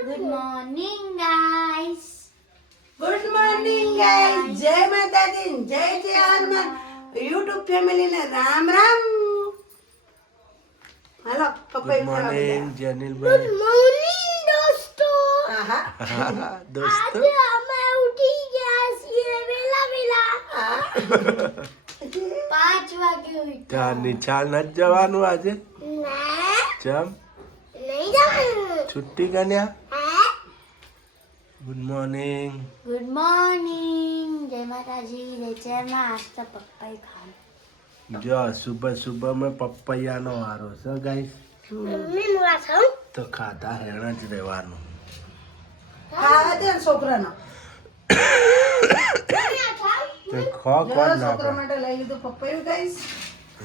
Good morning guys good morning guys જય માતાજી જય જય હનુમાન યુટ્યુબ ફેમિલીને રામ રામ હાલો પપ્પા ગુડ મોર્નિંગ જનિલભાઈ મોર્નિંગ દોસ્તો આહા દોસ્તો અમે ઉઠી ગયા છીએ વેલા વેલા પાંચ વાગે ઉઠ્યા નિશાળ નથી જવાનું આજે ના ચમ નહીં જવાનું છુટ્ટી કન્યા ગુડ મોર્નિંગ ગુડ મોર્નિંગ જય માતાજી. લેચરમાં આજ તો પપ્પાઈ ખાવાનું જો સુબહ સુબહ મેં પપૈયાનો વારો છે ગાઈસ મમ્મી મુરા ખાઉં? તો ખાધા હેણા જ રહેવાનું. ખાવા દે છોકરાનો? તો ખો જો કોણ ના છોકરા માટે લઈ લીધું પપ્પાયું ગાઈસ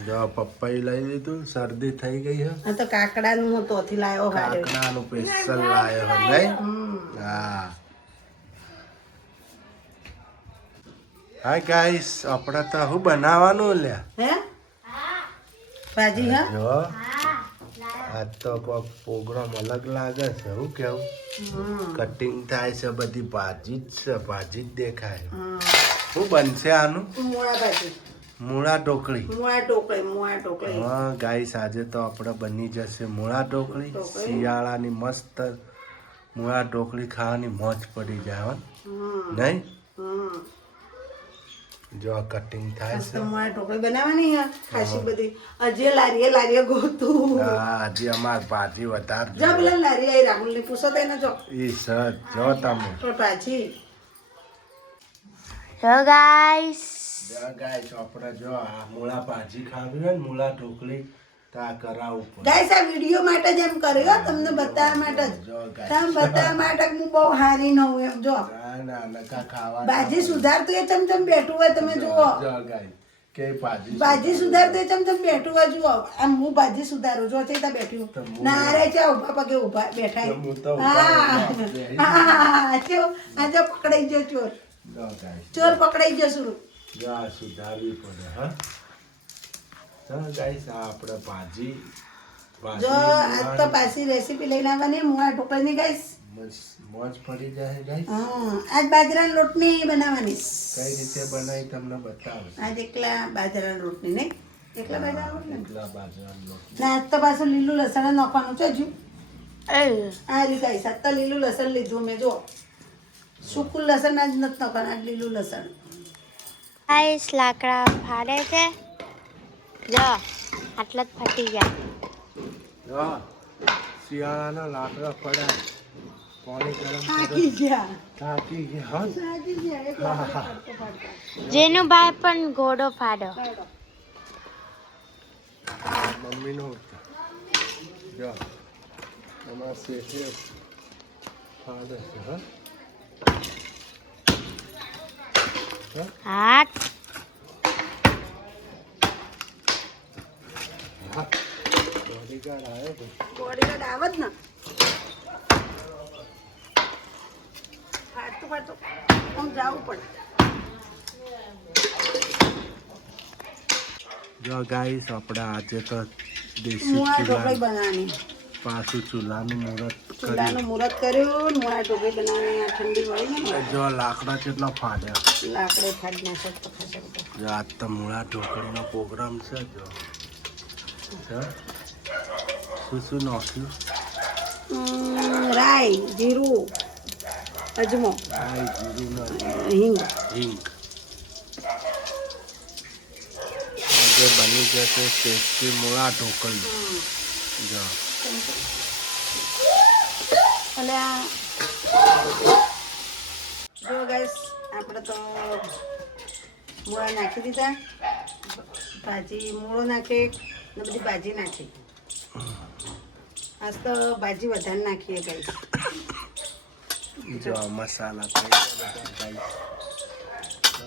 જો પપૈયું લઈ લીધું શરદી થઈ ગઈ હે. તો કાકડાનું હું તોથી લાવ્યો કાકડાનું સ્પેશિયલ લાયો હે નહીં હા. હાય ગાઈસ આપણે તો હું બનાવવાનું લ્યા. હે? ભાજી હા? જો આજ તો પ્રોગ્રામ અલગ લાગે છે શું કેવું? કટિંગ થાય છે બધી ભાજી જ છે ભાજી જ દેખાય. શું બનશે આનું? મૂળા ભાજી. મૂળા ઢોકળી. મૂળા ઢોકળી મૂળા ઢોકળી. હા ગાઈસ આજે તો આપણે બની જશે મૂળા ઢોકળી. શિયાળાની મસ્ત મૂળા ઢોકળી ખાવાની મોજ પડી જાય હો. નહીં? હમ આ કટિંગ થાય છે. મૂળા ટોકળી બનાવવાની આ ખાસી બધી. અજે લારીએ લારીએ ગોતું હા હજી અમાર ભાજી વધારે જો પેલા લારી આઈ રાહુલની પૂછો તો જો. ઈ સર જો તમે. તો પાછી. હેલો ગાઈસ જો ગાઈસ આપણે જો આ મૂળા ભાજી ખાવી હોય ને મૂળા ઢોકળી તો આ પડે ગાઈસ આ વીડિયો માટે જ એમ કર્યો તમને બતાવવા માટે જ. તમે બતાવવા માટે હું બહુ હારી ન હું એમ. જો. ના ના નકા ખાવા ભાજી સુધારતું એ ચમચમ બેઠું હોય તમે જુઓ. જો ગાઈસ. કે ભાજી ભાજી સુધારતું એ ચમચમ બેઠું હોય જુઓ. આમ હું ભાજી સુધારું જો છે તો હું- ના રે છે ઊભા પગે ઊભા બેઠા હા હા. ચો આ જો પકડાઈ ગયો ચોર. ચોર પકડાઈ ગયો સુરુ જો સુધારવી પડે હા. ચાલ ગાઈસ આ આપણે ભાજી જો આજ તો પાછી રેસીપી લઈને આવવાની હું આ ઢોકળીની મોજ પડી જાય ગાઈસ હા આજ બાજરાના લોટની બનાવવાની. કઈ રીતે બનાવી તમને બતાવું. આજ એકલા બાજરાના એકલા લોટ ને આજ તો પાછું લીલું લસણ નાખવાનું છે હજુ. આ ગાઈશ આજ તો લીલું લસણ લીધું મેં જો સુકું લસણ આજ નથી નાખવાનું આજ લીલું લસણ. ગાઈસ લાકડા ફાડે છે. જો આટલા જ ફાટી ગયા. શિયાળાના લાકડા પડ્યા. પાણી ગરમ થાકી ગયા. થાકી થાકી. જેનું ભાઈ પણ ઘોડો ફાડો. મમ્મીનો જો. અમારા શેઠે ફાડે છે હા હા? હાથ હા બોડીગાર્ડ આવ્યો છે બોડીગાર્ડ આવે જ ને. ફાટતું ફાટતું આમ જવું પડે જો ગાઈસ આપણે આજે તો દેશી ચૂલા બનાવવાની. પાછું ચૂલાનું મુહૂર્ત ચૂલાનું મુહૂર્ત કર્યું મુળા ઢોકળી બનાવી આ ઠંડી વળી ને. જો લાકડા કેટલા ફાડ્યા. લાકડે ફાડી નાખે તો ખાશે જો આજ તો મૂળા ઢોકળીનો પ્રોગ્રામ છે જો. શું શું નાખ્યું રાઈ જીરું અજમો. હિંગ. હિંગ. આજે બની જશે ટેસ્ટી મૂળા ઢોકળી. જો અને આ જો ગાઈસ આપણે તો મૂળા નાખી દીધા. ભાજી મૂળો નાખે ને બધી ભાજી નાખી. આજ તો ભાજી વધારે નાખીએ ગાઈસ જો મસાલા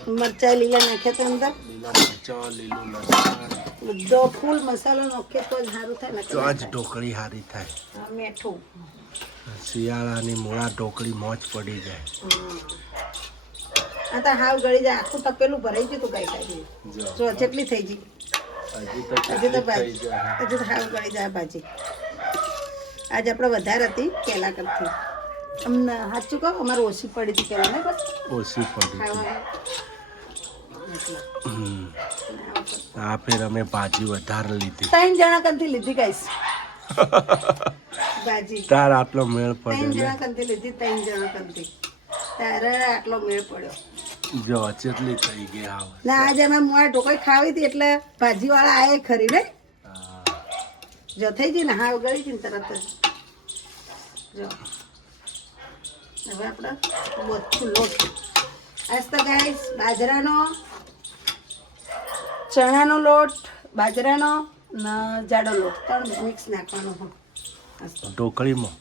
મરચાં લીલા નાખ્યા તો અંદર? મરચાં લીલું લસણ. બધો ફૂલ મસાલો નાખીએ તો જ સારું થાય ને તો જ ઢોકળી સારી થાય. મીઠું. શિયાળાની મૂળા ઢોકળી મોજ પડી જાય. આ તો હાવ ગળી જાય. આખું તપેલું ભરાઈ ગયું તું ગાઈ કાઢી જો. જેટલી થઈ ગઈ. હજી તો હજી તો હાવ ગળી જાય ભાજી. આજે આપણે વધારે હતી કેલા કરતી. અમને સાચું કહો અમારે ઓછી પડી હતી કેવા ને બસ? ઓછી પડી. આ ફેર અમે ભાજી વધારે લીધી. ત્રણ જણા કંથી લીધી ગાઈસ. ભાજી. તાર આટલો મેળ ત્રણ જણા કંથી લીધી ત્રણ જણા કંથી. તારે આટલો મેળ પડ્યો. જો ચેટલી થઈ ગઈ આવ ને આજે અમે મોડા ઢોકળી ખાવી હતી એટલે ભાજીવાળા આયે ખરી ને? જો થઈ ગઈ ને હા ગળી ગઈ તરત જ. જો. હવે આપણે બધું લોટ. આજ તો ગાઈસ બાજરાનો ચણાનો લોટ બાજરાનો જાડો લોટ. ત્રણ મિક્સ નાખવાનો ઢોકળીમાં?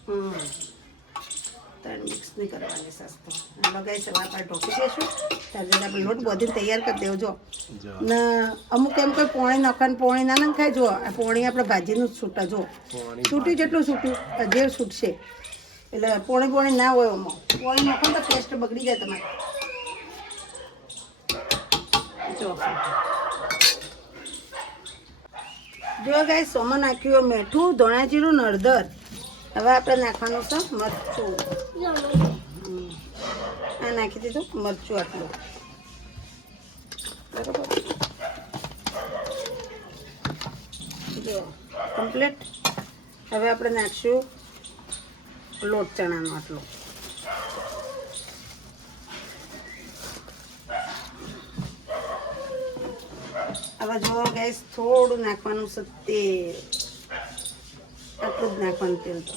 ત્રણ મિક્સ નહીં કરવાની સસ્તો લગાવી છે આપણે ઢોકી દઈશું ત્યારે આપણે લોટ બધીને તૈયાર કરી દેવજો જો. ને અમુક એમ કોઈ પોણી નાખવાનું પોણી ના નખાય જો. આ પોણી આપણે ભાજીનું જ છૂટા જો. છૂટ્યું જેટલું છૂટ્યું જે છૂટશે. એટલે પોણી પોણી ના હોય એમાં પોણી નાખો તો ટેસ્ટ બગડી જાય તમારે. જો. જો ગાય સોમાં નાખ્યું મીઠું ધોણા જીરું હળદર. હવે આપણે નાખવાનું છે મરચું. આ નાખી દીધું મરચું આટલું. બરોબર? જો કમ્પ્લીટ હવે આપણે નાખશું લોટ ચણાનો આટલો. હવે જો ગેસ થોડું નાખવાનું છે તેલ. આટલું જ નાખવાનું તેલ તો.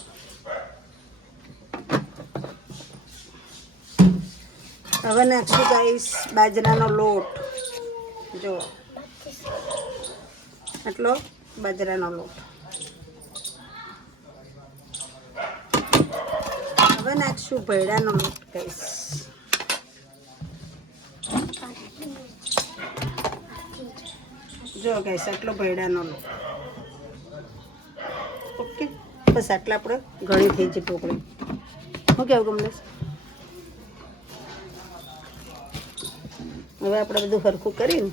હવે નાખશું ગાઈસ બાજરાનો લોટ. જો. આટલો બાજરાનો લોટ. હવે નાખશું ભૈડાનો લોટ ગાઈશ જો ગાઈશ આટલો ભૈડાનો લોટ. ઓકે. બસ આટલા આપણે ઘણી થઈ છે ટોકરી હું કેવું કમલેશ હવે આપણે બધું સરખું કરીને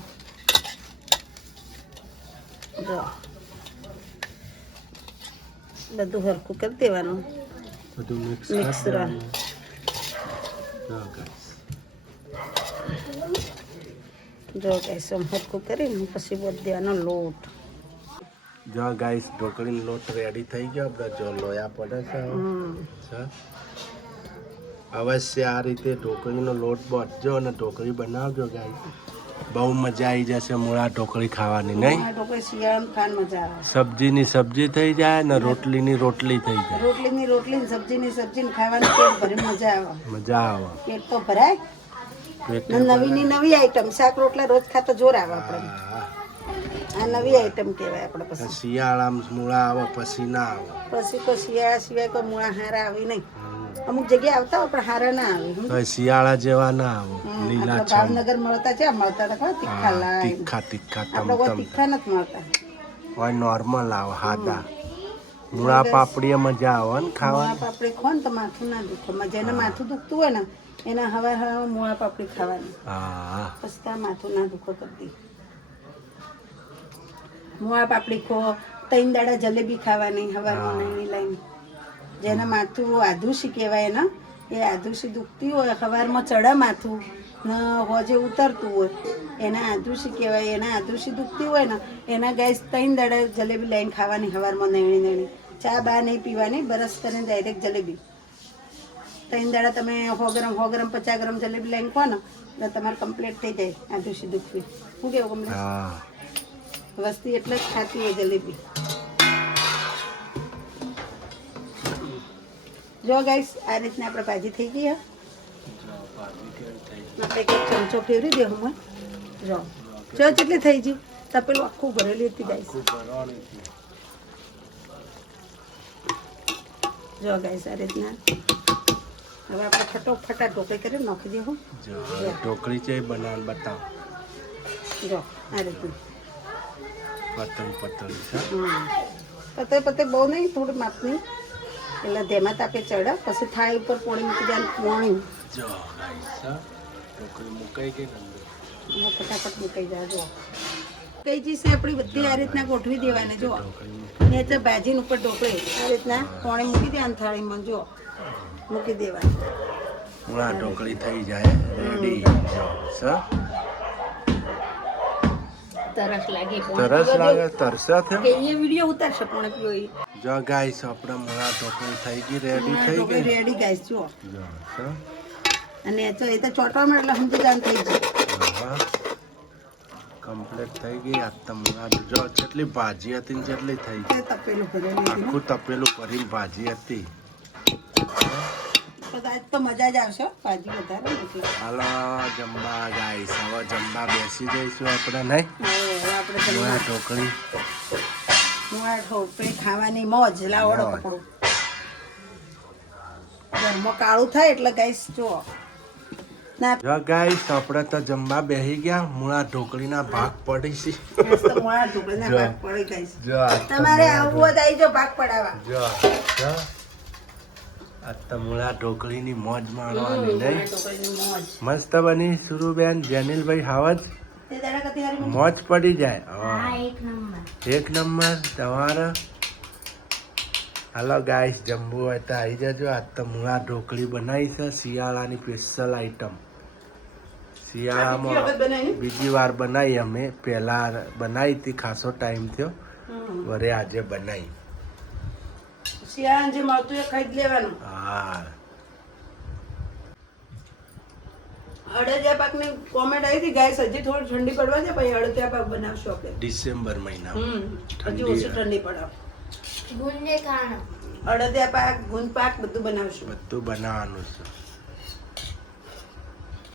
બધું સરખું કરી દેવાનું. મિક્સ. જો guys. જો સરખું કરીને પછી બોધ દેવાનો લોટ. જો ગાઈસ ઢોકળીનો લોટ રેડી થઈ ગયો. આપણે જો લોયા પડે છે. અવશ્ય આ રીતે ઢોકળીનો લોટ બાંધજો અને ઢોકળી બનાવજો ગાઈસ બહુ મજા આવી જશે મૂળા ઢોકળી ખાવાની નહીં? સબ્જીની સબ્જી થઈ જાય ને રોટલીની રોટલી થઈ જાય. રોટલીની રોટલી સબ્જીની સબ્જી ખાવાની પેટ ભરી મજા આવે. મજા આવે. પેટ તો ભરાય. નવી ની નવી આઈટમ શાક રોટલા રોજ ખાતા જોર આવે આપણે. આ નવી આઈટમ કહેવાય આપણે પછી. શિયાળામાં મૂળા આવે પછી ના આવે. પછી તો શિયાળા સિવાય કોઈ મૂળા હારા આવી નહીં. અમુક જગ્યાએ આવતા હોય પણ હારા ના આવે. શિયાળા જેવા ના આવે. લીલા ભાવનગર મળતા છે મળતા તો તીખા લાય. તીખા તીખા તમ કોઈ તમ. તીખા નથી મળતા. હોય નોર્મલ આવે હાદા. મૂળા પાપડી મજા આવે ને મૂળા પાપડી ખો ને તો માથું ના દુખે. જેને માથું દુખતું હોય ને એના હવા હવા મૂળા પાપડી ખાવાની. હા. પછી માથું ના દુખો કરતી મૂળા પાપડી ખો ત્રણ દાડા જલેબી ખાવાની હવારમાં નહીં લઈને. જેને માથું આધુસી કહેવાય ને એ આધુસી દુખતી હોય સવારમાં ચડે માથું ને હોજે ઉતરતું હોય એના આધુસી કહેવાય એના આધુસી દુખતી હોય ને એના ગાય ત્રણ દાડા જલેબી લઈને ખાવાની સવારમાં નેણી નેણી. ચા બા નહીં પીવાની બરસ કરીને ડાયરેક્ટ જલેબી. ત્રણ દાડા તમે સો ગ્રામ સો ગ્રામ પચાસ ગ્રામ જલેબી લઈને ખો ને તમારે કમ્પ્લીટ થઈ જાય આધુસી દુખવી. શું કેવું કમ્પ્લીટ હા. વસ્તી એટલે જ ખાતી હોય જલેબી. જો ગાઈસ આ રીતના આપણે ભાજી થઈ ગઈ હા. આપણે એક એક ચમચો ફેરવી દે હું જો. જો કેટલી થઈ ગઈ. તપેલું આખું ભરેલી હતી ગાઈસ જો ગાઈસ આ રીતના. હવે આપણે ફટોફટ આ ઢોકળી કરી નાખી દેવું ઢોકળી છે બનાવ બતાવ. જો આ રીતનું. પતંગ પતંગ. પતે પતે બહુ નહીં થોડી માપની. એટલે ધેમા તાપે ચડે. પછી થાળી ઉપર પોણી મૂકી દેવાનું પોણી. જો મુકાઈ ગઈ ફટાફટ મુકાઈ જાય જો કઈ ચીજ છે આપણી બધી આ રીતના ગોઠવી દેવાની જો ને તો ભાજીની ઉપર ઢોકળી. આ રીતના પોણી મૂકી દે થાળીમાં જો મૂકી દેવાનું. ઢોકળી થઈ જાય રેડી. જો સર તરસ લાગી તરસ લાગે તરસા થયો કે એ વીડિયો ઉતારશે પણ જો ગાઈસ આપણે મૂળા ઢોકળી થઈ ગઈ રેડી થઈ ગઈ? રેડી ગાઈસ જો અને તો એ તો ચોટવામાં એટલે સમજી જાન થઈ જાય કમ્પ્લીટ થઈ ગઈ આ તમને જો જેટલી ભાજી હતી ને જેટલી થઈ. ગઈ તપેલું ભરેલું આખું તપેલું ભરીને ભાજી હતી. તો આજ તો મજા જ આવશે ભાજી વધારે હાલો જમવા ગાઈસ. હવે જમવા બેસી જઈશું આપણે નહીં? હવે હવે આપણે જમવા. મૂળા ઢોકળી. મુઆ ઢોકળી ખાવાની મોજ લાવડો મોજ. ઘરમાં કાળું થાય એટલે ગાઈસ જો ના જો ગાઈસ આપણે તો જમવા બેસી ગયા. મૂળા ઢોકળીના ભાગ પડી છે. ઢોકળીના ભાગ પડી તમારે આવું બધા ભાગ પડાવવા. જો. જો તો મૂળા ઢોકળીની મોજ માણવાની નહીં? મસ્ત બની સુરુબેન જેનિલભાઈ હાવજ? મોજ પડી જાય. હા. એક નંબર. તમારો? હાલો ગાઈસ જમવું હોય તો આવી જજો. આજ તો મૂળા ઢોકળી બનાવી છે શિયાળાની સ્પેશિયલ આઈટમ શિયાળામાં બીજી વાર બનાવી અમે પહેલા બનાવી હતી ખાસો ટાઈમ થયો. વરે આજે બનાવી શિયાળાને જે મળતું એ ખાઈ લેવાનું. હા. અડદિયા પાકની કોમેન્ટ આવી હતી ગાય હજી થોડી ઠંડી પડવા દે પછી અડદિયા પાક બનાવશું આપણે. ડિસેમ્બર મહિના. હમ હજી ઓછી ઠંડી પડે. ગુંજે ખાણો. અડદિયા પાક ગુંદ પાક બધું બનાવશું. બધું બનાવવાનું છે.